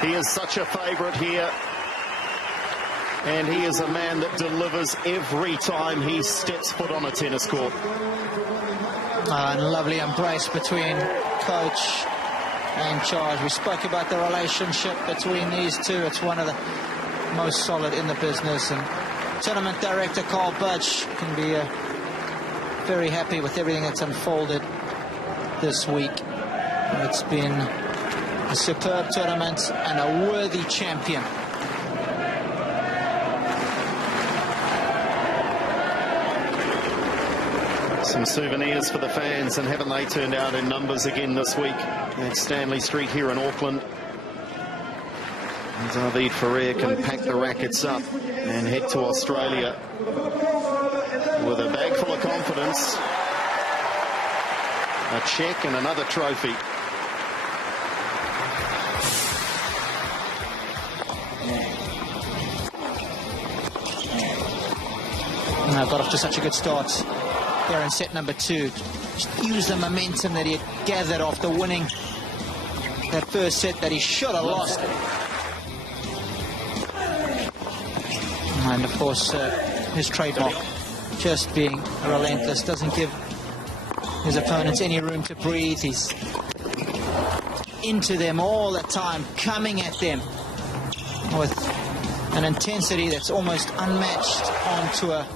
He is such a favourite here, and he is a man that delivers every time he steps foot on a tennis court. And a lovely embrace between coach and charge. We spoke about the relationship between these two. It's one of the most solid in the business, and tournament director Carl Budge can be very happy with everything that's unfolded this week. It's been a superb tournament and a worthy champion. Some souvenirs for the fans, and haven't they turned out in numbers again this week at Stanley Street here in Auckland. And David Ferrer can pack the rackets up and head to Australia with a bag full of confidence, a check and another trophy. Got off to such a good start here in set number 2. Just used the momentum that he had gathered after winning that first set that he should have lost. And of course, his trademark just being relentless, doesn't give his opponents any room to breathe. He's into them all the time, coming at them with an intensity that's almost unmatched on tour.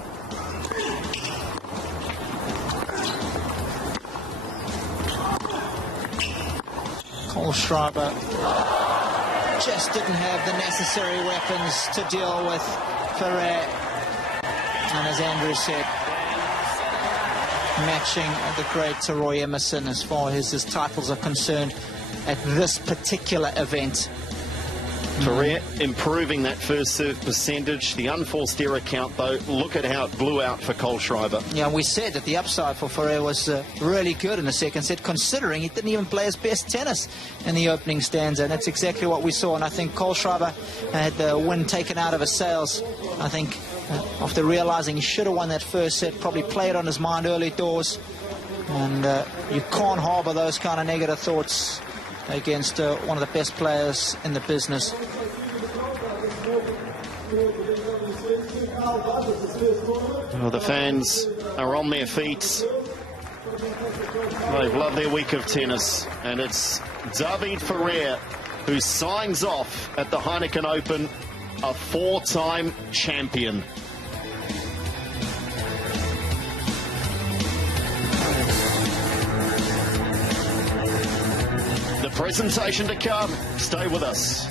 Kohlschrieber just didn't have the necessary weapons to deal with Ferrer. And as Andrew said, matching the great Roy Emerson as far as his titles are concerned at this particular event. Ferrer improving that first serve percentage. The unforced error count, though, look at how it blew out for Kohlschreiber. Yeah, we said that the upside for Ferrer was really good in the second set, considering he didn't even play his best tennis in the opening stanza, and that's exactly what we saw. And I think Kohlschreiber had the wind taken out of his sails. I think after realizing he should have won that first set, probably played on his mind early doors, and you can't harbor those kind of negative thoughts against one of the best players in the business. Well, the fans are on their feet. They've loved their week of tennis, and it's David Ferrer who signs off at the Heineken Open, a four-time champion. The presentation to come. Stay with us.